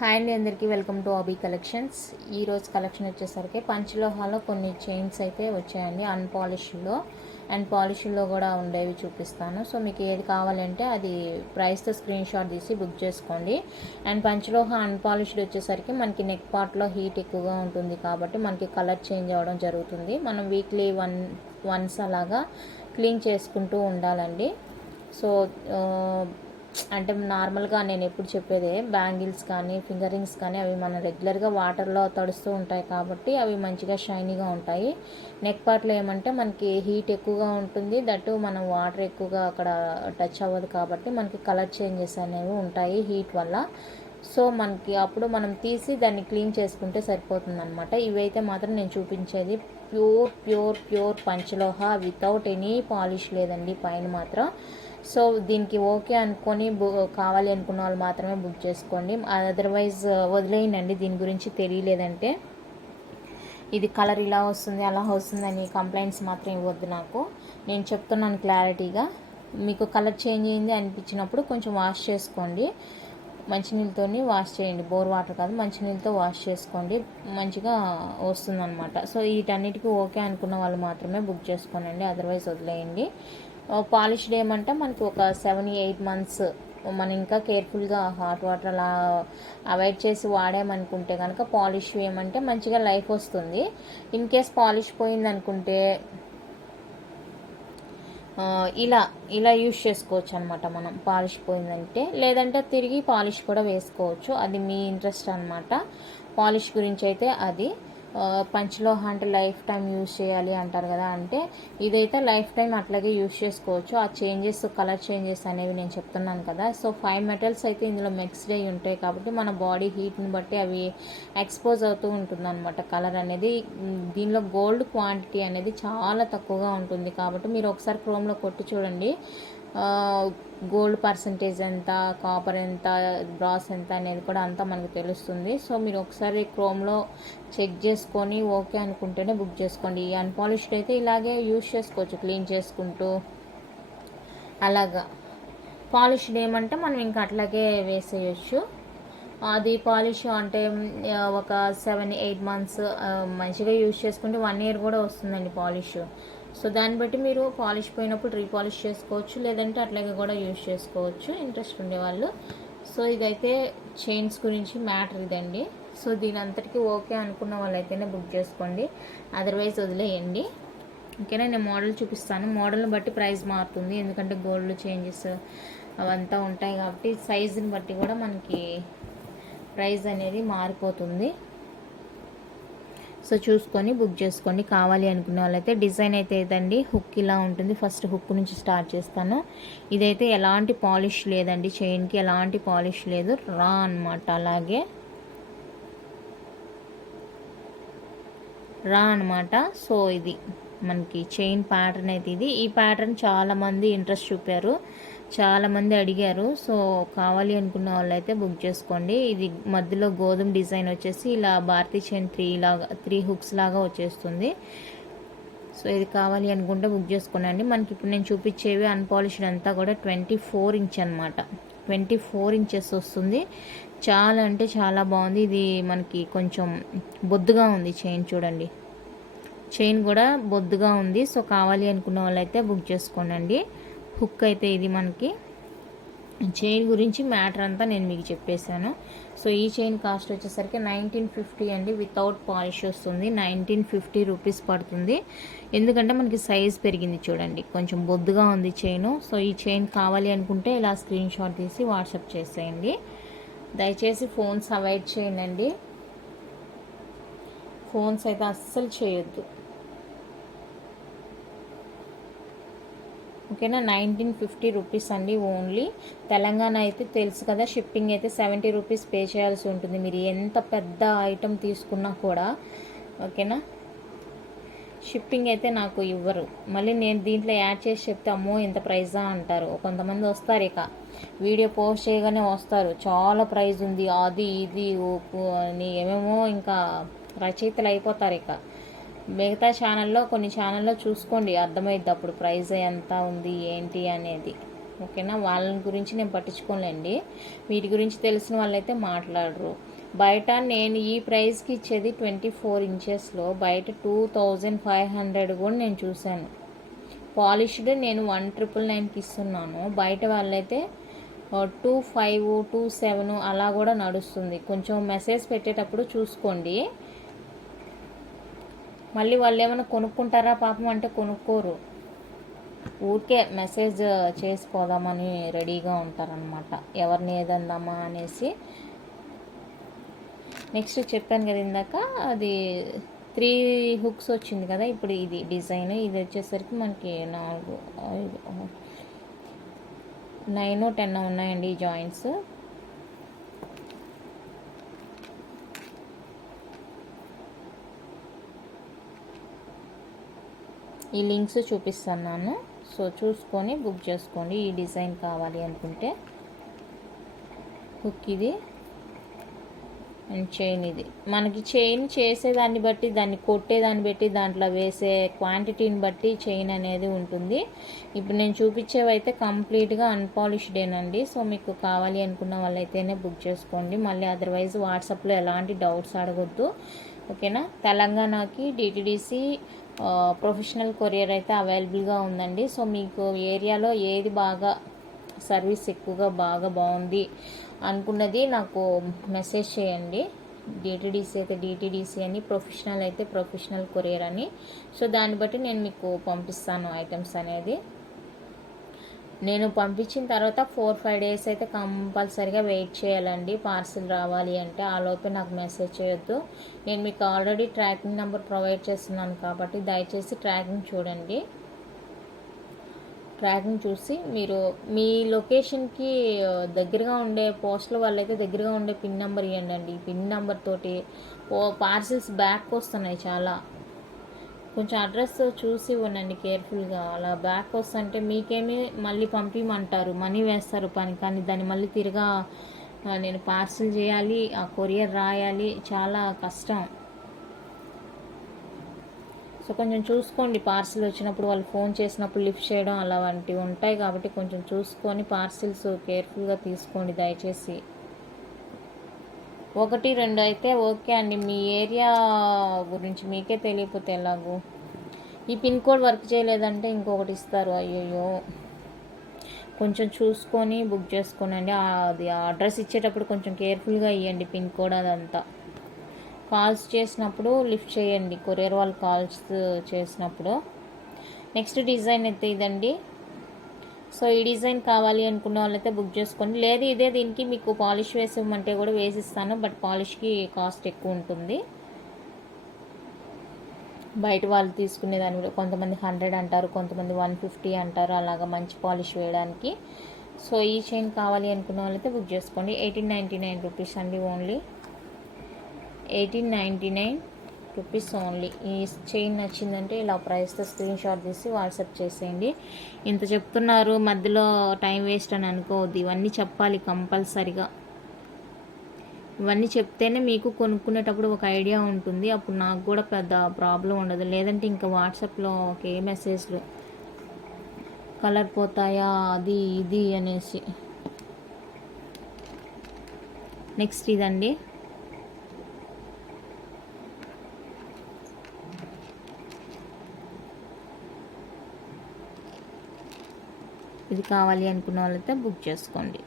Hi అండి, అందరికీ welcome to ఆబీ collections. ఈరోజు కలెక్షన్ వచ్చేసరికి పంచలోహాలో కొన్ని చైన్స్ అయితే వచ్చాయండి. అన్పాలిష్లో అండ్ పాలిష్లో కూడా ఉండేవి చూపిస్తాను. సో మీకు ఏది కావాలంటే అది ప్రైస్తో స్క్రీన్ షాట్ తీసి బుక్ చేసుకోండి. అండ్ పంచలోహ అన్పాలిష్డ్ వచ్చేసరికి మనకి నెక్ పార్ట్లో హీట్ ఎక్కువగా ఉంటుంది కాబట్టి మనకి కలర్ చేంజ్ అవ్వడం జరుగుతుంది. మనం వీక్లీ వన్స్ అలాగా క్లీన్ చేసుకుంటూ ఉండాలండి. సో అంటే నార్మల్గా నేను ఎప్పుడు చెప్పేదే బ్యాంగిల్స్ కానీ ఫింగర్ రింగ్స్ కానీ అవి మనం రెగ్యులర్గా వాటర్లో తడుస్తూ ఉంటాయి కాబట్టి అవి మంచిగా షైనీగా ఉంటాయి. నెక్ పార్ట్లో ఏమంటే మనకి హీట్ ఎక్కువగా ఉంటుంది, దట్టు మనం వాటర్ ఎక్కువగా అక్కడ టచ్ అవ్వదు కాబట్టి మనకి కలర్ చేంజెస్ అనేవి ఉంటాయి హీట్ వల్ల. సో మనకి అప్పుడు మనం తీసి దాన్ని క్లీన్ చేసుకుంటే సరిపోతుంది అనమాట. ఇవైతే మాత్రం నేను చూపించేది ప్యూర్ ప్యూర్ ప్యూర్ పంచలోహ వితౌట్ ఎనీ పాలిష్ లేదండి పైన మాత్రం. సో దీనికి ఓకే అనుకొని కావాలి అనుకున్న వాళ్ళు మాత్రమే బుక్ చేసుకోండి. అదర్వైజ్ వదిలేయండి. దీని గురించి తెలియలేదంటే ఇది కలర్ ఇలా వస్తుంది అలా వస్తుందని కంప్లైంట్స్ మాత్రం ఇవ్వద్దు నాకు. నేను చెప్తున్నాను క్లారిటీగా. మీకు కలర్ చేంజ్ అయింది అనిపించినప్పుడు కొంచెం వాష్ చేసుకోండి. మంచినీళ్ళతో వాష్ చేయండి, బోర్ వాటర్ కాదు, మంచినీళ్ళతో వాష్ చేసుకోండి, మంచిగా వస్తుందన్నమాట. సో వీటన్నిటికీ ఓకే అనుకున్న వాళ్ళు మాత్రమే బుక్ చేసుకోనండి, అదర్వైజ్ వదిలేయండి. పాలిష్డ్ ఏమంటే మనకి ఒక 7-8 months మనం ఇంకా కేర్ఫుల్గా హాట్ వాటర్ అలా అవాయిడ్ చేసి వాడామనుకుంటే కనుక పాలిష్ ఏమంటే మంచిగా లైఫ్ వస్తుంది. ఇన్ కేస్ పాలిష్ పోయిందనుకుంటే ఇలా ఇలా యూజ్ చేసుకోవచ్చు అనమాట మనం పాలిష్ పోయిందంటే. లేదంటే తిరిగి పాలిష్ కూడా వేసుకోవచ్చు, అది మీ ఇంట్రెస్ట్ అనమాట. పాలిష్ గురించి అయితే అది పంచలోహ అంటే లైఫ్ టైం యూజ్ చేయాలి అంటారు కదా, అంటే ఇదైతే లైఫ్ టైం అట్లాగే యూజ్ చేసుకోవచ్చు. ఆ చేంజెస్ కలర్ చేంజెస్ అనేవి నేను చెప్తున్నాను కదా. సో 5 metals అయితే ఇందులో మిక్స్డ్ అయి ఉంటాయి కాబట్టి మన బాడీ హీట్ని బట్టి అవి ఎక్స్పోజ్ అవుతూ ఉంటుంది అనమాట కలర్ అనేది. దీనిలో గోల్డ్ క్వాంటిటీ అనేది చాలా తక్కువగా ఉంటుంది కాబట్టి మీరు ఒకసారి క్రోమ్లో కొట్టి చూడండి గోల్డ్ పర్సంటేజ్ ఎంత, కాపర్ ఎంత, బ్రాస్ ఎంత అనేది కూడా అంతా మనకు తెలుస్తుంది. సో మీరు ఒకసారి క్రోమ్లో చెక్ చేసుకొని ఓకే అనుకుంటేనే బుక్ చేసుకోండి. ఈ అన్పాలిష్డ్ అయితే ఇలాగే యూజ్ చేసుకోవచ్చు క్లీన్ చేసుకుంటూ అలాగా. పాలిష్డ్ ఏమంటే మనం ఇంకా అట్లాగే వేసేయచ్చు. అది పాలిష్ అంటే ఒక 7-8 months మంచిగా యూజ్ చేసుకుంటే 1 year కూడా వస్తుందండి పాలిష్. సో దాన్ని బట్టి మీరు పాలిష్ పోయినప్పుడు రీపాలిష్ చేసుకోవచ్చు, లేదంటే అట్లాగే కూడా యూజ్ చేసుకోవచ్చు ఇంట్రెస్ట్ ఉండేవాళ్ళు. సో ఇదైతే చైన్స్ గురించి మ్యాటర్ ఇదండి. సో దీని అంతటికీ ఓకే అనుకున్న వాళ్ళైతేనే బుక్ చేసుకోండి, అదర్వైజ్ వదిలేయండి. ఓకేనా. నేను మోడల్ చూపిస్తాను, మోడల్ని బట్టి ప్రైస్ మారుతుంది, ఎందుకంటే గోల్డ్ చేంజెస్ అవంతా ఉంటాయి కాబట్టి సైజుని బట్టి కూడా మనకి ప్రైస్ అనేది మారిపోతుంది. సో చూసుకొని బుక్ చేసుకోండి కావాలి అనుకునే వాళ్ళైతే. డిజైన్ అయితే ఇదండి, హుక్ ఇలా ఉంటుంది. ఫస్ట్ హుక్ నుంచి స్టార్ట్ చేస్తాను. ఇదైతే ఎలాంటి పాలిష్ లేదండి, చైన్కి ఎలాంటి పాలిష్ లేదు, రా అనమాట. అలాగే రా అనమాట. సో ఇది మనకి చైన్ ప్యాటర్న్ అయితే ఇది. ఈ ప్యాటర్న్ చాలామంది ఇంట్రెస్ట్ చూపారు, చాలామంది అడిగారు. సో కావాలి అనుకున్న వాళ్ళైతే బుక్ చేసుకోండి. ఇది మధ్యలో గోధుమ డిజైన్ వచ్చేసి ఇలా భారతీ చైన్ 3 hooks లాగా వచ్చేస్తుంది. సో ఇది కావాలి అనుకుంటే బుక్ చేసుకోండి. మనకి ఇప్పుడు నేను చూపించేవి అన్పాలిష్డ్ అంతా కూడా 24 inch అనమాట. 24 inches వస్తుంది. చాలా అంటే చాలా బాగుంది. ఇది మనకి కొంచెం బొద్దుగా ఉంది చైన్, చూడండి చైన్ కూడా బొద్దుగా ఉంది. సో కావాలి అనుకున్న వాళ్ళైతే బుక్ చేసుకోండి. హుక్ అయితే ఇది మనకి. చైన్ గురించి మ్యాటర్ అంతా నేను మీకు చెప్పేశాను. సో ఈ చైన్ కాస్ట్ వచ్చేసరికి 1950 అండి, వితౌట్ పాలిష్ వస్తుంది. 1950 రూపీస్ పడుతుంది. ఎందుకంటే మనకి సైజ్ పెరిగింది చూడండి, కొంచెం బొద్దుగా ఉంది చైన్. సో ఈ చైన్ కావాలి అనుకుంటే ఇలా స్క్రీన్ షాట్ తీసి వాట్సాప్ చేసేయండి. దయచేసి ఫోన్స్ అవాయిడ్ చేయండి, ఫోన్స్ అయితే అస్సలు చేయొద్దు. ఓకేనా. 1950 రూపీస్ అండి ఓన్లీ. తెలంగాణ అయితే తెలుసు కదా, షిప్పింగ్ అయితే 70 రూపీస్ పే చేయాల్సి ఉంటుంది మీరు ఎంత పెద్ద ఐటెం తీసుకున్నా కూడా. ఓకేనా. షిప్పింగ్ అయితే నాకు ఇవ్వరు, మళ్ళీ నేను దీంట్లో యాడ్ చేసి చెప్తే అమ్మో ఎంత ప్రైజా అంటారు. కొంతమంది వస్తారు ఇక వీడియో పోస్ట్ చేయగానే వస్తారు, చాలా ప్రైజ్ ఉంది అది ఇది అని ఏమేమో ఇంకా రచయితలు అయిపోతారు. ఇక మిగతా ఛానల్లో కొన్ని ఛానల్లో చూసుకోండి, అర్థమైద్ది అప్పుడు ప్రైస్ ఎంత ఉంది ఏంటి అనేది. ఓకేనా. వాళ్ళ గురించి నేను పట్టించుకోలేండి, వీటి గురించి తెలిసిన వాళ్ళైతే మాట్లాడరు. బయట నేను ఈ ప్రైస్కి ఇచ్చేది 24 ఇంచెస్లో బయట 2500 కూడా నేను చూశాను. పాలిష్డ్ నేను 1999కి ఇస్తున్నాను, బయట వాళ్ళైతే 25, 27 అలా కూడా నడుస్తుంది. కొంచెం మెసేజ్ పెట్టేటప్పుడు చూసుకోండి. మళ్ళీ వాళ్ళు ఏమైనా కొనుక్కుంటారా పాపం అంటే కొనుక్కోరు, ఊరికే మెసేజ్ చేసుకోదామని రెడీగా ఉంటారనమాట, ఎవరిని ఏదందామా అనేసి. నెక్స్ట్ చెప్పాను కదా ఇందాక, అది 3 హుక్స్ వచ్చింది కదా, ఇప్పుడు ఇది డిజైన్. ఇది వచ్చేసరికి మనకి 4, 5, 9, 10 ఉన్నాయండి ఈ జాయింట్స్. ఈ లింక్స్ చూపిస్తున్నాను, సో చూసుకొని బుక్ చేసుకోండి ఈ డిజైన్ కావాలి అనుకుంటే. హుక్ ఇది అండ్ చైన్ ఇది. మనకి చైన్ చేసేదాన్ని బట్టి, దాన్ని కొట్టేదాన్ని బట్టి, దాంట్లో వేసే క్వాంటిటీని బట్టి చైన్ అనేది ఉంటుంది. ఇప్పుడు నేను చూపించేవైతే కంప్లీట్గా అన్పాలిష్డేనండి. సో మీకు కావాలి అనుకున్న వాళ్ళైతేనే బుక్ చేసుకోండి. మళ్ళీ అదర్వైజ్ వాట్సాప్లో ఎలాంటి డౌట్స్ అడగొద్దు, ఓకేనా. తెలంగాణకి డిటిడిసి ప్రొఫెషనల్ కొరియర్ అయితే అవైలబుల్గా ఉందండి. సో మీకు ఏరియాలో ఏది బాగా సర్వీస్ ఎక్కువగా బాగా బాగుంది అనుకున్నది నాకు మెసేజ్ చేయండి. డిటిడిసి అయితే డిటిడిసి అని, ప్రొఫెషనల్ అయితే ప్రొఫెషనల్ కొరియర్ అని. సో దాన్ని బట్టి నేను మీకు పంపిస్తాను ఐటమ్స్ అనేది. నేను పంపించిన తర్వాత 4-5 డేస్ అయితే కంపల్సరీగా వెయిట్ చేయాలండి పార్సిల్ రావాలి అంటే. ఆ లోపే నాకు మెసేజ్ చేయొద్దు. నేను మీకు ఆల్రెడీ ట్రాకింగ్ నెంబర్ ప్రొవైడ్ చేస్తున్నాను కాబట్టి దయచేసి ట్రాకింగ్ చూడండి. ట్రాకింగ్ చూసి మీరు మీ లొకేషన్కి దగ్గరగా ఉండే పోస్టుల వాళ్ళైతే దగ్గరగా ఉండే పిన్ నెంబర్ ఇవ్వండి. ఈ పిన్ నెంబర్ తోటి పార్సిల్స్ బ్యాక్ వస్తున్నాయి చాలా. కొంచెం అడ్రస్ చూసి ఇవ్వండి కేర్ఫుల్గా. అలా బ్యాక్ వస్తుంటే మీకేమీ మళ్ళీ పంపించమంటారు, మనీ వేస్తారు పని, కానీ దాన్ని మళ్ళీ తిరిగా నేను పార్సిల్ చేయాలి, ఆ కొరియర్ రాయాలి, చాలా కష్టం. సో కొంచెం చూసుకోండి, పార్సిల్ వచ్చినప్పుడు వాళ్ళు ఫోన్ చేసినప్పుడు లిఫ్ట్ చేయడం అలాంటివి ఉంటాయి కాబట్టి కొంచెం చూసుకొని పార్సిల్స్ కేర్ఫుల్గా తీసుకోండి దయచేసి. 1-2 అయితే ఓకే అండి, మీ ఏరియా గురించి మీకే తెలియకపోతే ఎలాగో. ఈ పిన్ కోడ్ వర్క్ చేయలేదంటే ఇంకొకటి ఇస్తారు, అయ్యయ్యో. కొంచెం చూసుకొని బుక్ చేసుకోనండి. అది అడ్రస్ ఇచ్చేటప్పుడు కొంచెం కేర్ఫుల్గా ఇవ్వండి పిన్ కోడ్ అదంతా. కాల్స్ చేసినప్పుడు లిఫ్ట్ చేయండి, కొరియర్ వాళ్ళు కాల్స్ చేసినప్పుడు. నెక్స్ట్ డిజైన్ అయితే ఇదండి. సో ఈ డిజైన్ కావాలి అనుకున్న వాళ్ళైతే బుక్ చేసుకోండి. లేదు ఇదే దీనికి మీకు పాలిష్ వేసివ్వమంటే కూడా వేసిస్తాను, బట్ పాలిష్కి కాస్ట్ ఎక్కువ ఉంటుంది. బయట వాళ్ళు తీసుకునే దాన్ని కొంతమంది 100 అంటారు, కొంతమంది 150 అంటారు, అలాగా మంచి పాలిష్ వేయడానికి. సో ఈ చైన్ కావాలి అనుకున్న వాళ్ళైతే బుక్ చేసుకోండి. 1899 రూపీస్ అండి, ఓన్లీ 1899 రూపీస్ ఓన్లీ. ఈ చైన్ నచ్చిందంటే ఇలా ప్రైస్తో స్క్రీన్ షాట్ తీసి వాట్సాప్ చేసేయండి. ఇంత చెప్తున్నారు మధ్యలో టైం వేస్ట్ అని అనుకోవద్దు, ఇవన్నీ చెప్పాలి కంపల్సరిగా. ఇవన్నీ చెప్తేనే మీకు కొనుక్కునేటప్పుడు ఒక ఐడియా ఉంటుంది, అప్పుడు నాకు కూడా పెద్ద ప్రాబ్లం ఉండదు. లేదంటే ఇంకా వాట్సాప్లో ఒకే మెసేజ్లు, కలర్ పోతాయా అది ఇది అనేసి. నెక్స్ట్ ఇదండి. ఇది కావాలి అనుకున్న వాళ్ళైతే బుక్ చేసుకోండి.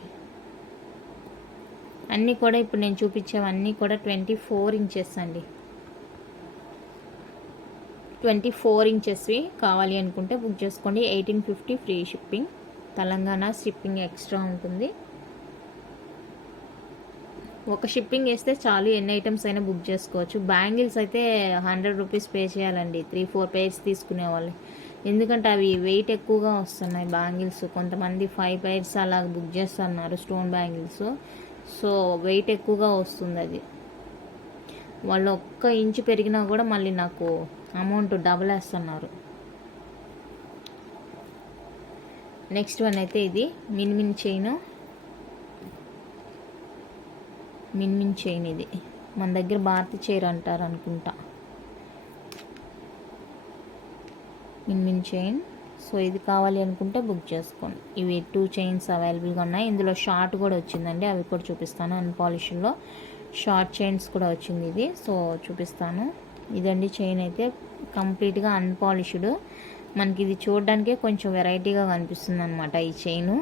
అన్నీ కూడా ఇప్పుడు నేను చూపించేవన్నీ కూడా 24 ఇంచెస్ అండి. 24 ఇంచెస్వి కావాలి అనుకుంటే బుక్ చేసుకోండి. 1850 free shipping. Telangana shipping extra ఉంటుంది. ఒక షిప్పింగ్ వేస్తే చాలు, ఎన్ని ఐటమ్స్ అయినా బుక్ చేసుకోవచ్చు. బ్యాంగిల్స్ అయితే 100 రూపీస్ పే చేయాలండి 3-4 పైర్స్ తీసుకునే వాళ్ళు, ఎందుకంటే అవి వెయిట్ ఎక్కువగా వస్తున్నాయి బ్యాంగిల్స్. కొంతమంది 5 పైర్స్ అలా బుక్ చేస్తున్నారు స్టోన్ బ్యాంగిల్స్. సో వెయిట్ ఎక్కువగా వస్తుంది అది. వాళ్ళు 1 ఇంచు పెరిగినా కూడా మళ్ళీ నాకు అమౌంట్ డబల్ వేస్తున్నారు. నెక్స్ట్ వన్ అయితే ఇది మిన్మిన్ చైన్. ఇది మన దగ్గర భారతి చైర్ అంటారు అనుకుంటా. మిన్మిన్ చైన్ సో ఇది కావాలి అనుకుంటే బుక్ చేసుకోండి. ఇవి 2 చైన్స్ అవైలబుల్గా ఉన్నాయి. ఇందులో షార్ట్ కూడా వచ్చిందండి, అవి కూడా చూపిస్తాను. అన్పాలిష్లో షార్ట్ చైన్స్ కూడా వచ్చింది ఇది, సో చూపిస్తాను. ఇదండి చైన్ అయితే కంప్లీట్గా అన్పాలిష్డ్. మనకి ఇది చూడడానికే కొంచెం వెరైటీగా కనిపిస్తుంది అనమాట ఈ చైను.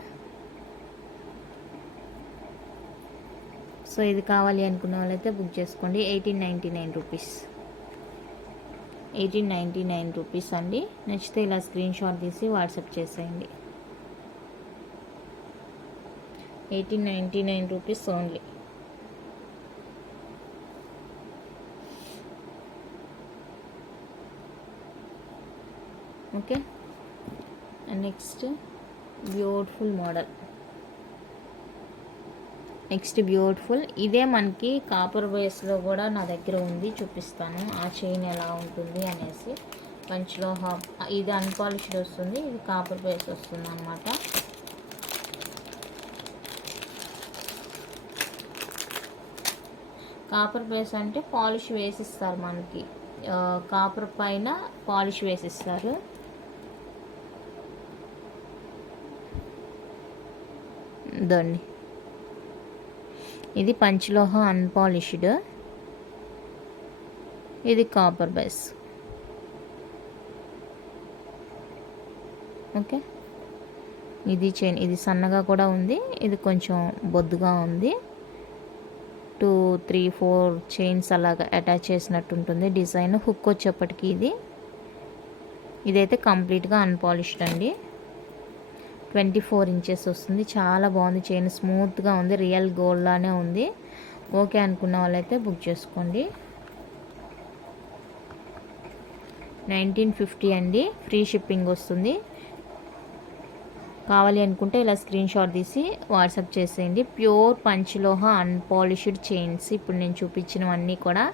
సో ఇది కావాలి అనుకున్న వాళ్ళైతే బుక్ చేసుకోండి. 1899 రూపీస్, 1899 రూపీస్ అండి. నచ్చితే ఇలా స్క్రీన్ షాట్ తీసి వాట్సాప్ చేసేయండి. 1899 rupees only. Okay, next beautiful model. Next beautiful, ఇదే మనకి కాపర్ బేస్లో కూడా నా దగ్గర ఉంది, చూపిస్తాను ఆ చైన్ ఎలా ఉంటుంది అనేసి. పంచ్లో హాఫ్, ఇది అన్పాలిష్డ్ వస్తుంది, ఇది కాపర్ బేస్ వస్తుంది అన్నమాట. కాపర్ బేస్ అంటే పాలిష్ వేసిస్తారు మనకి, కాపర్ పైన పాలిష్ వేసిస్తారు. ఇదండి, ఇది పంచలోహ అన్పాలిష్డ్, ఇది కాపర్ బేస్. ఓకే, ఇది చైన్, ఇది సన్నగా కూడా ఉంది, ఇది కొంచెం బొద్దుగా ఉంది. 2, 3, 4 చైన్స్ అలాగా అటాచ్ చేసినట్టు ఉంటుంది డిజైన్. హుక్ వచ్చేప్పటికి ఇదైతే కంప్లీట్గా అన్పాలిష్డ్ అండి. 24 ఇంచెస్ వస్తుంది, చాలా బాగుంది చైన్, స్మూత్గా ఉంది, రియల్ గోల్డ్ లానే ఉంది. ఓకే అనుకున్న వాళ్ళైతే బుక్ చేసుకోండి. 1950 అండి, ఫ్రీ షిప్పింగ్ వస్తుంది. కావాలి అనుకుంటే ఇలా స్క్రీన్ షాట్ తీసి వాట్సాప్ చేసేయండి. ప్యూర్ పంచలోహ అన్పాలిష్డ్ చైన్స్. ఇప్పుడు నేను చూపించినవన్నీ కూడా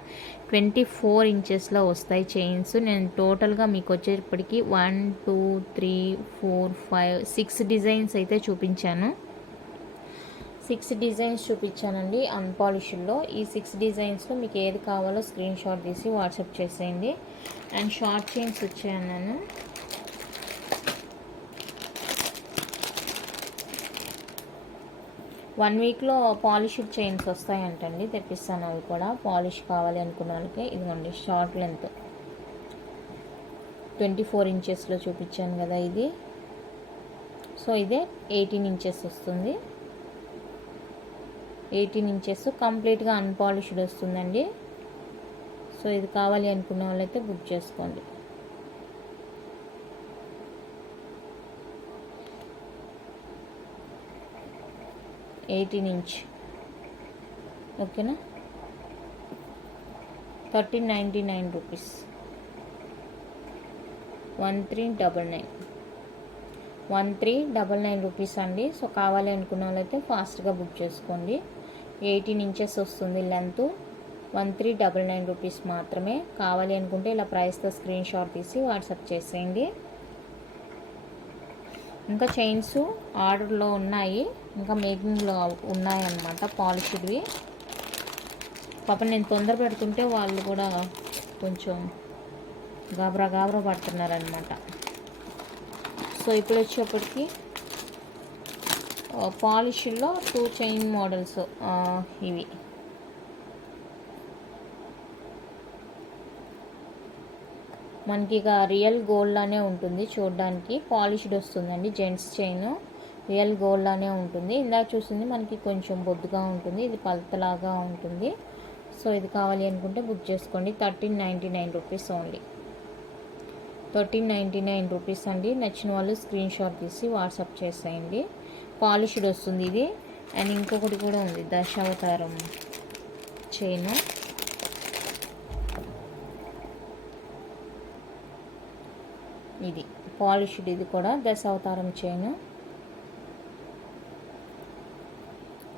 24 ఇంచెస్లో వస్తాయి చైన్స్. నేను టోటల్గా మీకు వచ్చేటప్పటికి 1, 2, 3, 4, 5, 6 డిజైన్స్ అయితే చూపించాను. 6 డిజైన్స్ చూపించానండి అన్పాలిష్డ్లో. ఈ 6 డిజైన్స్లో మీకు ఏది కావాలో స్క్రీన్ షాట్ తీసి వాట్సాప్ చేసేయండి. అండ్ షార్ట్ చైన్స్ వచ్చాను. 1 వీక్లో పాలిష్డ్ చైన్స్ వస్తాయంటండి, తెప్పిస్తాను అవి కూడా. పాలిష్ కావాలి అనుకున్న వాళ్ళకి ఇదిగోండి, షార్ట్ లెంత్ 24 ఇంచెస్లో చూపించాను కదా ఇది. సో ఇదే 18 ఇంచెస్ వస్తుంది. 18 ఇంచెస్ కంప్లీట్గా అన్పాలిష్డ్ వస్తుందండి. సో ఇది కావాలి అనుకున్న వాళ్ళైతే బుక్ చేసుకోండి. ఇంచ్ ఓకేనా. 1399 రూపీస్, 1399 రూపీస్ అండి. సో కావాలి అనుకున్న వాళ్ళైతే ఫాస్ట్గా బుక్ చేసుకోండి. 18 ఇంచెస్ వస్తుంది లెంత్, 1399 రూపీస్ మాత్రమే. కావాలి అనుకుంటే ఇలా ప్రైస్తో స్క్రీన్ షాట్ తీసి వాట్సాప్ చేసేయండి. ఇంకా చైన్స్ ఆర్డర్లో ఉన్నాయి, ఇంకా మేకింగ్లో ఉన్నాయన్నమాట పాలిష్డ్వి. పాప నేను తొందర పెడుతుంటే వాళ్ళు కూడా కొంచెం గాబరా పడుతున్నారనమాట. సో ఇప్పుడు వచ్చేప్పటికి పాలిష్లో 2 చైన్ మోడల్స్ ఇవి. మనకి ఇక రియల్ గోల్డ్ లానే ఉంటుంది చూడడానికి, పాలిష్డ్ వస్తుందండి. జెంట్స్ చైన్ రియల్ గోల్డ్ లానే ఉంటుంది. ఇందాక చూసింది మనకి కొంచెం బొద్దుగా ఉంటుంది, ఇది పలతలాగా ఉంటుంది. సో ఇది కావాలి అనుకుంటే బుక్ చేసుకోండి. 1399 రూపీస్ ఓన్లీ, 1399 రూపీస్ అండి. నచ్చిన వాళ్ళు స్క్రీన్ షాట్ తీసి వాట్సాప్ చేసేయండి. పాలిష్డ్ వస్తుంది ఇది. అండ్ ఇంకొకటి కూడా ఉంది, దశావతారం చైన్. ఇది పాలిష్డ్, ఇది కూడా దశావతారం చైన్.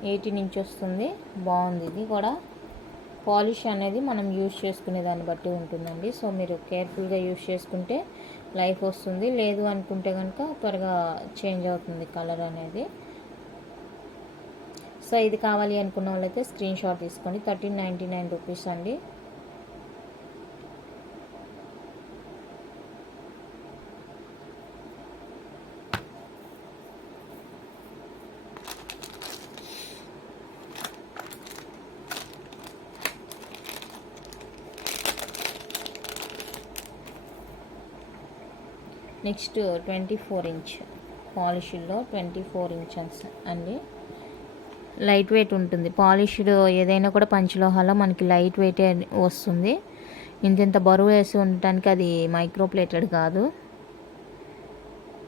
18 ఇంచ్ వస్తుంది, బాగుంది. ఇది కూడా పాలిష్ అనేది మనం యూజ్ చేసుకునే దాన్ని బట్టి ఉంటుందండి. సో మీరు కేర్ఫుల్గా యూజ్ చేసుకుంటే లైఫ్ వస్తుంది, లేదు అనుకుంటే కనుక త్వరగా చేంజ్ అవుతుంది కలర్ అనేది. సో ఇది కావాలి అనుకున్న వాళ్ళైతే స్క్రీన్ షాట్ తీసుకోండి. 1399 రూపీస్ అండి. నెక్స్ట్ 24 ఇంచ్ పాలిష్లో 24 ఇంచెస్ అండి. లైట్ వెయిట్ ఉంటుంది. పాలిష్డ్ ఏదైనా కూడా పంచలోహాలో మనకి లైట్ వెయిటే వస్తుంది. ఇంత బరువు వేసి ఉండటానికి అది మైక్రో ప్లేటెడ్ కాదు.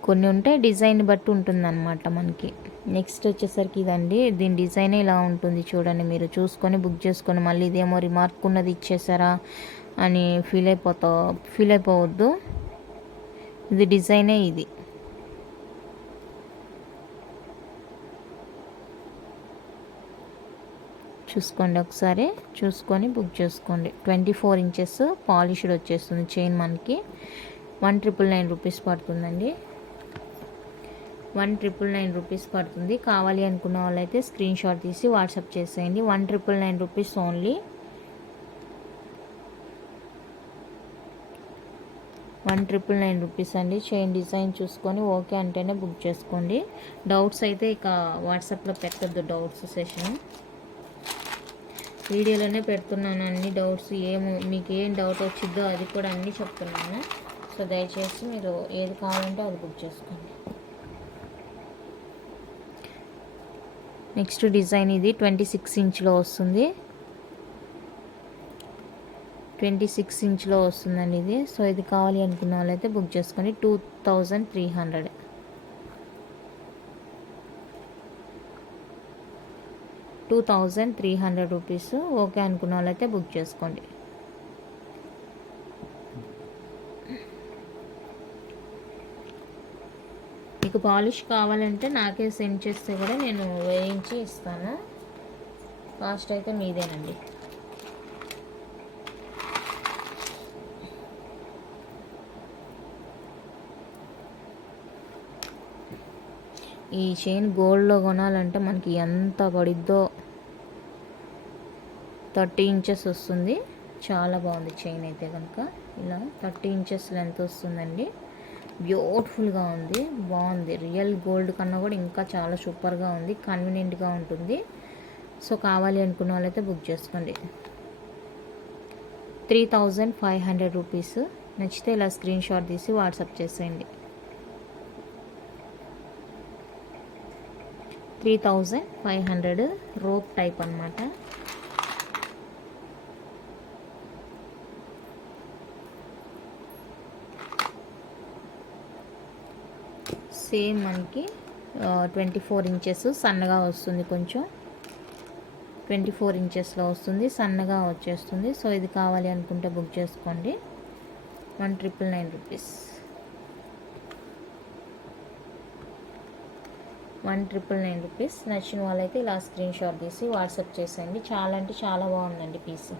కొన్ని ఉంటాయి, డిజైన్ బట్టి ఉంటుందన్నమాట మనకి. నెక్స్ట్ వచ్చేసరికి ఇదండి. దీని డిజైన్ ఇలా ఉంటుంది చూడండి. మీరు చూసుకొని బుక్ చేసుకొని మళ్ళీ ఇదేమో రిమార్క్ ఉన్నది ఇచ్చేసారా అని ఫీల్ అయిపోవద్దు. ఇది డిజైనే ఇది. చూసుకోండి, ఒకసారి చూసుకొని బుక్ చేసుకోండి. 24 ఇంచెస్ పాలిష్డ్ వచ్చేస్తుంది చైన్. మనకి 1999 రూపీస్ పడుతుందండి. 1999 రూపీస్ పడుతుంది. కావాలి అనుకున్న వాళ్ళైతే స్క్రీన్ షాట్ తీసి వాట్సాప్ చేసేయండి. 1999 రూపీస్ ఓన్లీ. 1999 రూపీస్ అండి. చైన్ డిజైన్ చూసుకొని ఓకే అంటేనే బుక్ చేసుకోండి. డౌట్స్ అయితే ఇక వాట్సాప్లో పెట్టద్దు. డౌట్స్ సెషన్ వీడియోలోనే పెడుతున్నాను. అన్ని డౌట్స్ మీకు ఏం డౌట్ వచ్చిందో అది కూడా అన్నీ చెప్తున్నాను. సో దయచేసి మీరు ఏది కావాలంటే అది బుక్ చేసుకోండి. నెక్స్ట్ డిజైన్ ఇది 26 ఇంచ్లో వస్తుంది. 26 ఇంచ్లో వస్తుందండి ఇది. సో ఇది కావాలి అనుకున్న వాళ్ళైతే బుక్ చేసుకోండి. 2300. 2300 రూపీస్. ఓకే అనుకున్న వాళ్ళైతే బుక్ చేసుకోండి. మీకు పాలిష్ కావాలంటే నాకే సెండ్ చేస్తే కూడా నేను వేయించి ఇస్తాను. కాస్ట్ అయితే మీదేనండి. ఈ చైన్ గోల్డ్లో కొనాలంటే మనకి ఎంత పడిద్దో. 30 ఇంచెస్ వస్తుంది. చాలా బాగుంది చైన్ అయితే కనుక. ఇలా 30 ఇంచెస్ లెంత్ వస్తుందండి. బ్యూటిఫుల్గా ఉంది, బాగుంది. రియల్ గోల్డ్ కన్నా కూడా ఇంకా చాలా సూపర్గా ఉంది. కన్వీనియంట్గా ఉంటుంది. సో కావాలి అనుకున్న వాళ్ళైతే బుక్ చేసుకోండి. 3500 రూపీస్. నచ్చితే ఇలా స్క్రీన్ షాట్ తీసి వాట్సాప్ చేసేయండి. 3500 రోప్ టైప్ అన్నమాట. సేమ్ మనకి 24 ఇంచెస్ సన్నగా వస్తుంది. కొంచెం 24 ఇంచెస్లో వస్తుంది, సన్నగా వచ్చేస్తుంది. సో ఇది కావాలి అనుకుంటే బుక్ చేసుకోండి. 1999 రూపీస్. 1999 రూపీస్. నచ్చిన వాళ్ళైతే ఇలా స్క్రీన్ షాట్ తీసి వాట్సాప్ చేసేయండి. చాలా అంటే చాలా బాగుందండి పీస్.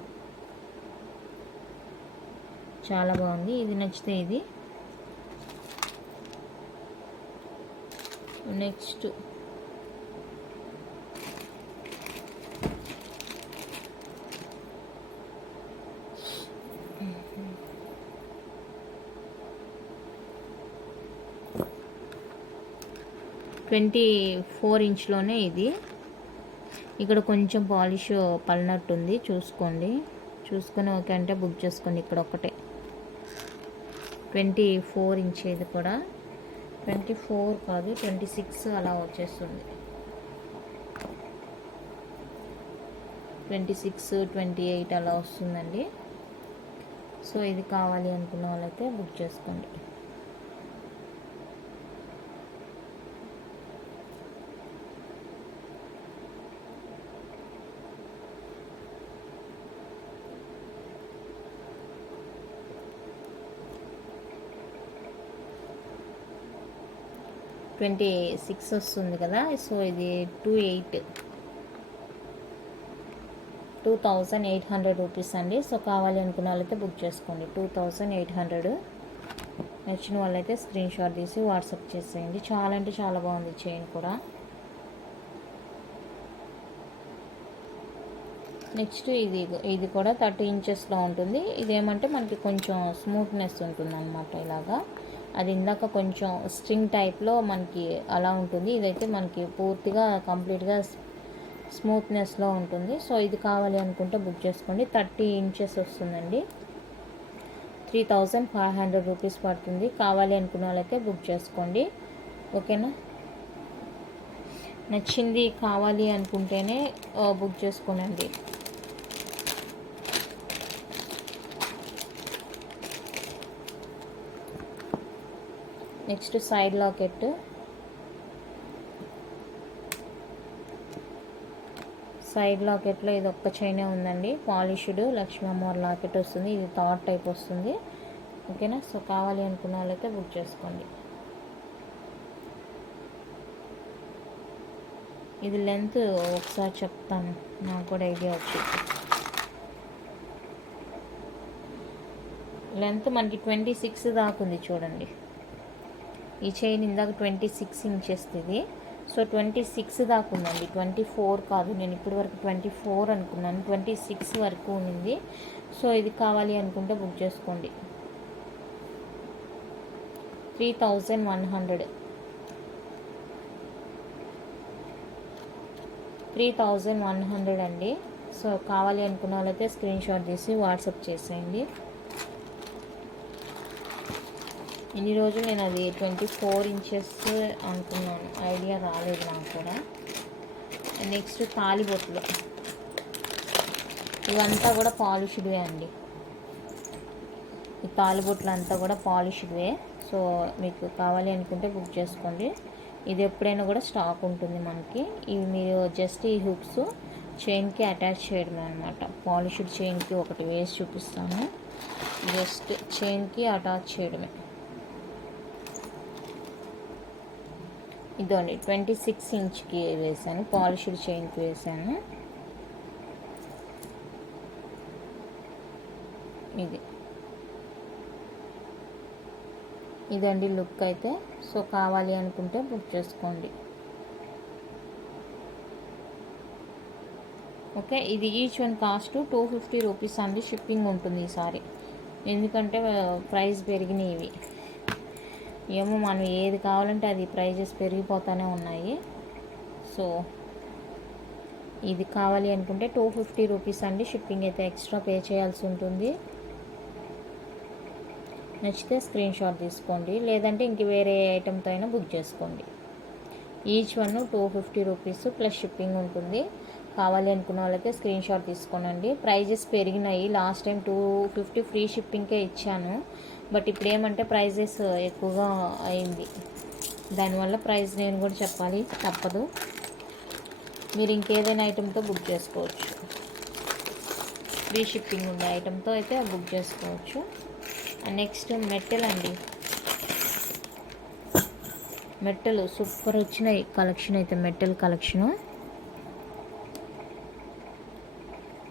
చాలా బాగుంది. ఇది నచ్చితే ఇది. నెక్స్ట్ ట్వంటీ 24 ఇంచ్లోనే ఇది. ఇక్కడ కొంచెం పాలిష్ పడినట్టుంది, చూసుకోండి. చూసుకొని ఓకే అంటే బుక్ చేసుకోండి. ఇక్కడ ఒకటే 24 ఇంచ్. ఇది కూడా 24 కాదు 26 అలా వచ్చేస్తుంది. 26, 28 అలా వస్తుందండి. సో ఇది కావాలి అనుకున్న వాళ్ళైతే బుక్ చేసుకోండి. ట్వంటీ 26 వస్తుంది కదా. సో ఇది 2800 రూపీస్ అండి. సో కావాలి అనుకున్న వాళ్ళైతే బుక్ చేసుకోండి. 2800. నచ్చిన వాళ్ళైతే స్క్రీన్ షాట్ తీసి వాట్సాప్ చేసేయండి. చాలా అంటే చాలా బాగుంది చైన్ కూడా. నెక్స్ట్ ఇది కూడా 30 ఇంచెస్లో ఉంటుంది. ఇదేమంటే మనకి కొంచెం స్మూత్నెస్ ఉంటుంది అన్నమాట. ఇలాగా అది ఇందాక కొంచెం స్ట్రింగ్ టైప్లో మనకి అలా ఉంటుంది. ఇదైతే మనకి పూర్తిగా కంప్లీట్గా స్మూత్నెస్లో ఉంటుంది. సో ఇది కావాలి అనుకుంటే బుక్ చేసుకోండి. 30 ఇంచెస్ వస్తుందండి. 3500 రూపీస్ పడుతుంది. కావాలి అనుకున్న వాళ్ళైతే బుక్ చేసుకోండి. ఓకేనా, నచ్చింది కావాలి అనుకుంటేనే బుక్ చేసుకోనండి. Next side locket. సైడ్ లాకెట్లో ఇది ఒక్క చైనే ఉందండి. పాలిష్డ్ లక్ష్మీ అమ్మవారి లాకెట్ వస్తుంది. ఇది థాట్ టైప్ వస్తుంది. ఓకేనా, సో కావాలి అనుకున్న వాళ్ళైతే బుక్ చేసుకోండి. ఇది లెంత్ ఒకసారి చెప్తాను, నాకు కూడా ఐడియా వచ్చింది. లెంత్ మనకి 26 దాకా ఉంది చూడండి. ఈ చైన్ ఇందాక 26 ఇంచెస్ ఇది. సో 26 దాకా ఉందండి, 24 కాదు. నేను ఇప్పటి వరకు 24 అనుకున్నాను, 26 వరకు ఉంది. సో ఇది కావాలి అనుకుంటే బుక్ చేసుకోండి. 3100 3100 అండి. సో కావాలి అనుకున్న వాళ్ళైతే స్క్రీన్ షాట్ తీసి వాట్సాప్ చేసేయండి. ఇన్ని రోజులు నేను అది 24 ఇంచెస్ అనుకున్నాను, ఐడియా రాలేదు నాకు కూడా. నెక్స్ట్ తాళిబొట్లు. ఇవంతా కూడా పాలిష్డ్వే అండి. ఈ తాళిబొట్లు అంతా కూడా పాలిష్డ్వే. సో మీకు కావాలి అనుకుంటే బుక్ చేసుకోండి. ఇది ఎప్పుడైనా కూడా స్టాక్ ఉంటుంది మనకి. ఇవి మీరు జస్ట్ ఈ హుక్స్ చైన్కి అటాచ్ చేయడమే అనమాట. పాలిష్డ్ చైన్కి ఒకటి వేసి చూపిస్తాను. జస్ట్ చైన్కి అటాచ్ చేయడమే. ఇదండి 26 ఇంచ్కి వేసాను, పాలిష్డ్ చైన్కి వేసాను. ఇదండి లుక్ అయితే. సో కావాలి అనుకుంటే బుక్ చేసుకోండి. ఓకే, ఇది ఈచ్ వన్ కాస్ట్ 250 రూపీస్ అండి. షిప్పింగ్ ఉంటుంది ఈసారి, ఎందుకంటే ప్రైస్ పెరిగినాయి ఇవి. ఏమో మనం ఏది కావాలంటే అది ప్రైజెస్ పెరిగిపోతూనే ఉన్నాయి. సో ఇది కావాలి అనుకుంటే 250 రూపీస్ అండి. షిప్పింగ్ అయితే ఎక్స్ట్రా పే చేయాల్సి ఉంటుంది. నచ్చితే స్క్రీన్ షాట్ తీసుకోండి, లేదంటే ఇంక వేరే ఐటెంతో అయినా బుక్ చేసుకోండి. Each one 250 rupees plus shipping ఉంటుంది. కావాలి అనుకున్న వాళ్ళైతే స్క్రీన్ షాట్ తీసుకోనండి. ప్రైజెస్ పెరిగినాయి. లాస్ట్ టైం 250 ఫ్రీ షిప్పింగ్కే ఇచ్చాను, బట్ ఇప్పుడు ఏమంటే ప్రైజెస్ ఎక్కువగా అయింది. దానివల్ల ప్రైస్ నేను కూడా చెప్పాలి, తప్పదు. మీరు ఇంకేదైనా ఐటెంతో బుక్ చేసుకోవచ్చు. ఫ్రీ షిప్పింగ్ ఉండే ఐటెంతో అయితే బుక్ చేసుకోవచ్చు. నెక్స్ట్ మెట్టెల్ అండి. మెట్టెలు సూపర్ వచ్చినాయి కలెక్షన్ అయితే. మెట్టెల్ కలెక్షను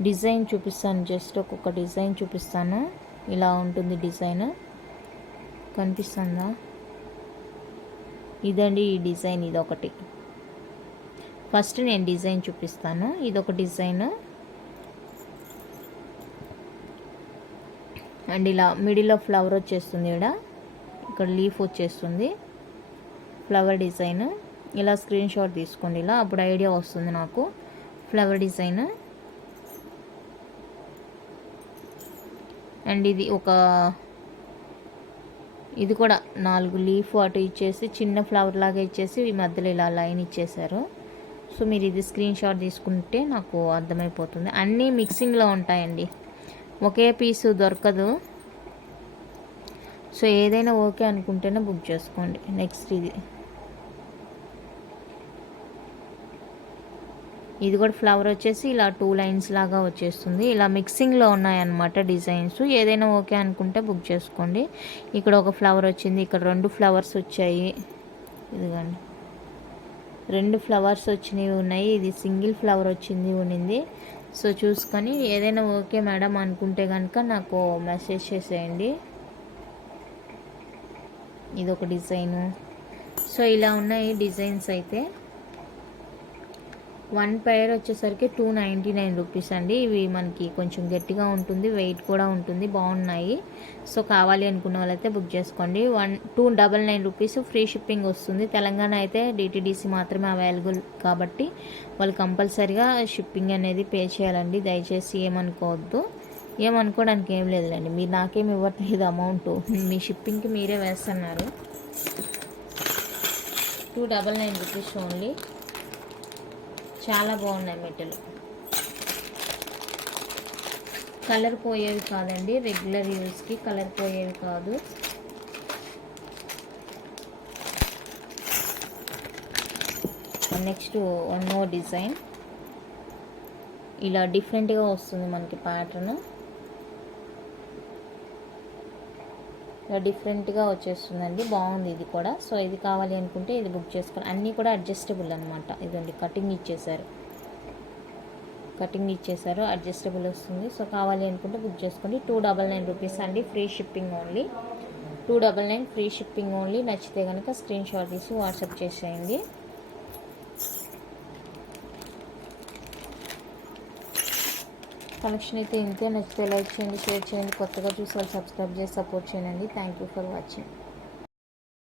డిజైన్ చూపిస్తాను, జస్ట్ ఒక్కొక్క డిజైన్ చూపిస్తాను. ఇలా ఉంటుంది డిజైన్, కనిపిస్తుందా? ఇదండి ఈ డిజైన్. ఇదొకటి ఫస్ట్ నేను డిజైన్ చూపిస్తాను. ఇదొక డిజైన్ అండ్ ఇలా మిడిల్లో ఫ్లవర్ వచ్చేస్తుంది. ఇక్కడ లీఫ్ వచ్చేస్తుంది, ఫ్లవర్ డిజైన్. ఇలా స్క్రీన్ షాట్ తీసుకోండి, ఇలా అప్పుడు ఐడియా వస్తుంది నాకు. ఫ్లవర్ డిజైన్ అండ్ ఇది కూడా 4 లీఫ్ అటు ఇచ్చేసి చిన్న ఫ్లవర్ లాగా ఇచ్చేసి ఈ మధ్యలో ఇలా లైన్ ఇచ్చేసారు. సో మీరు ఇది స్క్రీన్ షాట్ తీసుకుంటే నాకు అర్థమైపోతుంది. అన్నీ మిక్సింగ్లో ఉంటాయండి, ఒకే పీసు దొరకదు. సో ఏదైనా ఓకే అనుకుంటేనే బుక్ చేసుకోండి. నెక్స్ట్ ఇది కూడా ఫ్లవర్ వచ్చేసి ఇలా 2 లైన్స్ లాగా వచ్చేస్తుంది. ఇలా మిక్సింగ్లో ఉన్నాయన్నమాట డిజైన్స్. ఏదైనా ఓకే అనుకుంటే బుక్ చేసుకోండి. ఇక్కడ ఒక ఫ్లవర్ వచ్చింది, ఇక్కడ 2 ఫ్లవర్స్ వచ్చాయి. ఇదిగోండి 2 ఫ్లవర్స్ వచ్చినవి ఉన్నాయి. ఇది సింగిల్ ఫ్లవర్ ఉన్నింది. సో చూసుకొని ఏదైనా ఓకే మేడం అనుకుంటే కనుక నాకు మెసేజ్ చేసేయండి. ఇదొక డిజైను. సో ఇలా ఉన్నాయి డిజైన్స్ అయితే. 1 పెయిర్ వచ్చేసరికి 299 రూపీస్ అండి. ఇవి మనకి కొంచెం గట్టిగా ఉంటుంది, వెయిట్ కూడా ఉంటుంది, బాగున్నాయి. సో కావాలి అనుకున్న వాళ్ళైతే బుక్ చేసుకోండి. 299 రూపీస్ ఫ్రీ షిప్పింగ్ వస్తుంది. తెలంగాణ అయితే DTDC మాత్రమే అవైలబుల్ కాబట్టి వాళ్ళు కంపల్సరీగా షిప్పింగ్ అనేది పే చేయాలండి, దయచేసి ఏమనుకోవద్దు. ఏమనుకోవడానికి ఏం లేదులేండి, మీరు నాకేం ఇవ్వట్లేదు అమౌంట్, మీ షిప్పింగ్కి మీరే వేస్తున్నారు. 299 రూపీస్ ఓన్లీ. చాలా బాగున్నాయి మెటల్. కలర్ పోయేవి కాదండి, రెగ్యులర్ యూస్కి కలర్ పోయేవి కాదు. Next one more design. ఇలా డిఫరెంట్గా వస్తుంది మనకి ప్యాటర్న్, ఇలా డిఫరెంట్గా వచ్చేస్తుందండి, బాగుంది ఇది కూడా. సో ఇది కావాలి అనుకుంటే ఇది బుక్ చేసుకోవాలి. అన్నీ కూడా అడ్జస్టబుల్ అనమాట. ఇదండి కటింగ్ ఇచ్చేసారు, అడ్జస్టబుల్ వస్తుంది. సో కావాలి అనుకుంటే బుక్ చేసుకోండి. 299 రూపీస్ అండి, free shipping only. 299 free shipping only. నచ్చితే కనుక స్క్రీన్ షాట్ తీసి వాట్సాప్ చేసేయండి. కలెక్షన్ అయితే ఇంతే. నచ్చితే లైక్ చేయండి, షేర్ చేయండి, కొత్తగా చూసే వాళ్ళు సబ్స్క్రైబ్ చేసి సపోర్ట్ చేయండి. Thank you for watching.